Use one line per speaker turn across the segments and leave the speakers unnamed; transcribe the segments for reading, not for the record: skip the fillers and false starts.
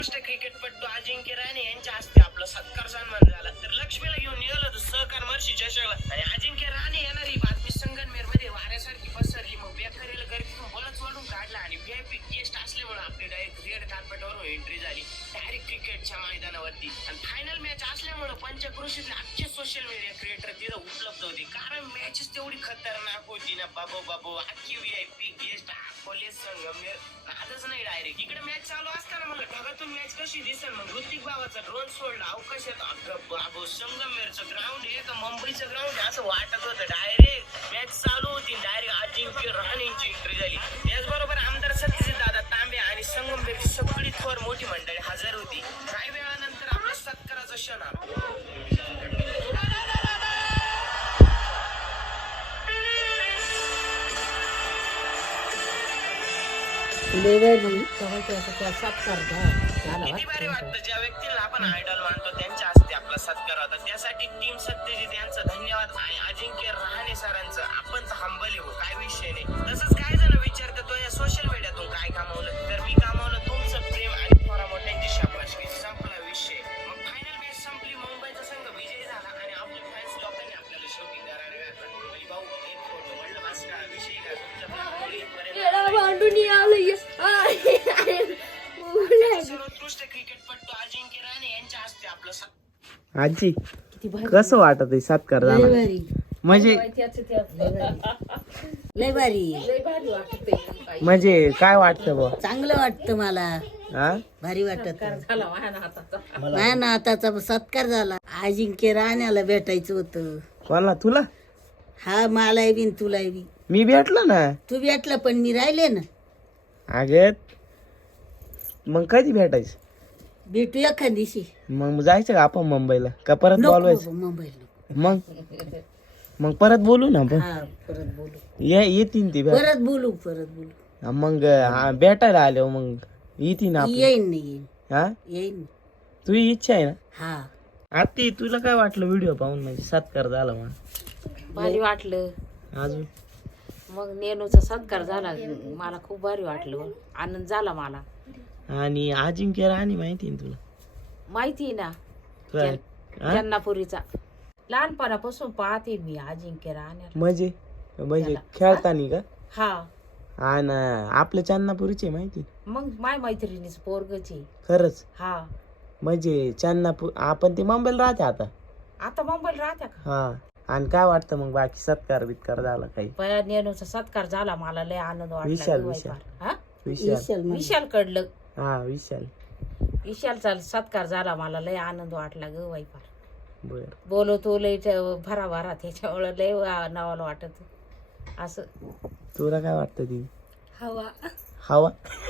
क्रिकेटपटू अजिंक्य राणे यांच्या हस्ते आपला सत्कार सन्मान झाला. तर लक्ष्मीला घेऊन निघालो होतो सहकार महर्षी चषकला आणि अजिंक्य राणे येणार ही बातमी संगमनेर मध्ये वाऱ्यासारखी पसरली. मग बेकरीला गर्दीतून बळच वाढून काढला आणि व्हीआयपी गेस्ट असल्यामुळे आपली डायरेक्ट रेड कार्पेटवरून एंट्री झाली डायरेक्ट क्रिकेटच्या मैदानावरती. आणि फायनल मॅच असल्यामुळे पंचक्रोशीतले अख्खे सोशल मीडिया क्रिएटर तिथं उपलब्ध होते, कारण मॅचेस तेवढी खतरनाक होती ना. बाबो अख्खी व्हीआयपी गेस्ट कॉलेज संगमनेर नादच नाही. डायरेक्ट इकडे मॅच चालू असताना मला ढगातून मॅच कशी दिसेल. मग ऋतिक बाबाचा ड्रोन सोडला अवकाशात. बाबू संगमनेरचं ग्राउंड आहे का मुंबईचं ग्राउंड आहे असं वाटत होतं. डायरेक्ट मॅच चालू होती, डायरेक्ट अजिंक्य राणेंची एंट्री झाली. त्याचबरोबर आमदार सत्यजित दादा तांबे आणि संगमनेरची सगळी थोर मोठी मंडळी हजर होती. काही वेळानंतर आपल्या सत्काराचा क्षण आला.
किती
भारी वाटतं ज्या व्यक्तीला आपण आयडॉल मानतो त्यांच्या हस्ते आपला सत्कार होता. त्यासाठी टीम सत्यजित यांचं धन्यवाद आणि अजिंक्य रहाणे सरांचं आपण हंबल येऊ काय विषय नाही. तसंच काय जण विचारतात तो या सोशल मीडियातून काय कमावलं, तर मी कमावलं तुमचं प्रेम आणि थोडा मोठ्यांची शाबासकी. संपला विषय. मग फायनल मॅच संपली, मुंबईचा संघ विजयी झाला आणि आपले फॅन्स लोकांनी आपल्याला शेवटी दरार घातला. म्हणजे भाऊ एक फोटो म्हणलं बस का विषय का सर्वोत्कृष्ट क्रिकेटपटू अजिंक्य राणे यांच्या हस्ते आपलं
आजी कसं वाटत आहे सत्कार झाला म्हणजे
लय भारी
म्हणजे काय वाटतं बुवा?
चांगलं वाटतं मला.
हा
भारी वाटत माझ्या नाताचा सत्कार झाला. अजिंक्य राण्याला भेटायचं होतं.
कोणाला? तुला?
हा मला बी तुला बी.
मी भेटलो ना.
तू भेटला पण मी राहिले ना.
अगे मग कधी भेटायचं?
भेटू एखाद दिवशी.
मग जायचं का आपण मुंबईला का परत बोलवायचं?
मुंबईला
मग परत बोलू ना आपण.
हा परत बोलू.
येतीन ती
परत बोलू.
मग भेटायला आलो मग येतीन आपण.
येईन नाही येईन.
हा
येईन.
तुझी इच्छा आहे ना?
हा
आत्ती तुला काय वाटलं व्हिडिओ पाहून? म्हणजे सत्कार झाला मग
भारी वाटलं.
अजून
मग नेनूचा सत्कार झाला, मला खूप भारी वाटलं, आनंद झाला मला.
आणि अजिंक्य राणे माहिती ना तुला?
माहिती आहे ना,
काय? हा?
जन्नापुरीचा लहानपणापासून पाहते मी अजिंक्य राहण्या.
म्हणजे खेळतानी का?
हा
आणि आपल्या चन्नापुरीचे माहिती?
मग माय मैत्रिणीच पोरगची.
खरंच?
हा
म्हणजे चन्नापूर आपण ते मुंबईला राहते
आता मुंबईला राहत्या का?
हा. आणि काय वाटतं मग बाकी सत्कार बित्कार झाला काही?
पया नेनूचा सत्कार झाला, मला लय आनंद
विशाल
वाटला. हा
विशाल
विशाल कडलं.
हा
विशालचा सत्कार झाला, मला लय आनंद वाटला ग वाईफार.
बर.
बोलवतो लय भरा त्याच्यामुळे लय नावाला वाटत असं.
तुला काय वाटतं ती?
हवा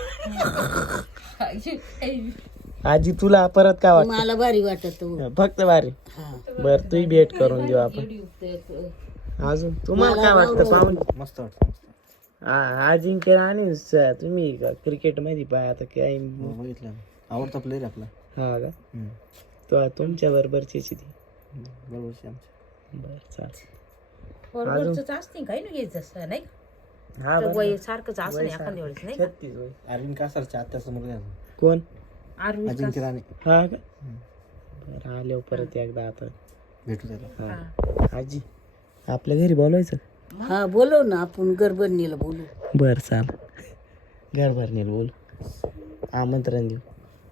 आजी तुला परत काय वाटतं?
मला भारी वाटत.
फक्त भारी.
हा
बर तुही भेट करून देऊ आपण. अजून तुम्हाला काय वाटतं पाहून?
मस्त वाटतं.
अजिंक्य राणे तुम्ही क्रिकेट मध्ये पाय आता काय
बघितलं आवडता प्लेअर आपला.
हा का? तो तुमच्या बरोबरचीच ती.
बरोबर आमच्या.
बर चालेल.
बरोबरच असते काही नाही घ्यायचं नाही.
हा
वय सारखंच असं नाही एखाद्या वेळेस नाही का?
36 वय.
अरविंद कासारच्या आत्याचा मुलगा आहे.
कोण?
अजिंक्य राणे.
हा का? बरं आल्यावर परत एकदा आता
भेटू त्याला.
हा. आजी आपल्या घरी बोलवायचं?
हा बोलव ना, आपण गरबरणीला बोलू.
बर चाल घर भरणीला बोलू, आमंत्रण देऊ.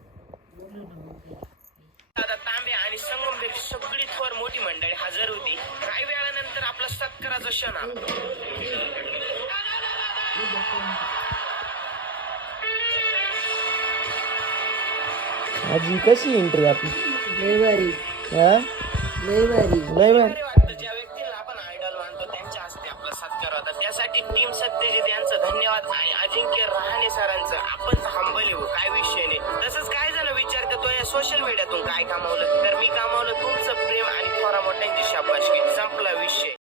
दादा तांबे आणि संगमनेरची सगळी थोर मोठी मंडळी हजर होती. काही वेळानंतर आपला सत्काराचा क्षण आला.
आजी कशी एंट्री आपली?
लय भारी.
हा
लय भारी.
लय बर.
भारी वाटतं ज्या व्यक्तीला आपण आयडॉल मानतो त्यांच्या हस्ते आपला सत्कार होता. त्यासाठी टीम सत्यजित यांचं धन्यवाद आणि अजिंक्य रहाणे सरांचं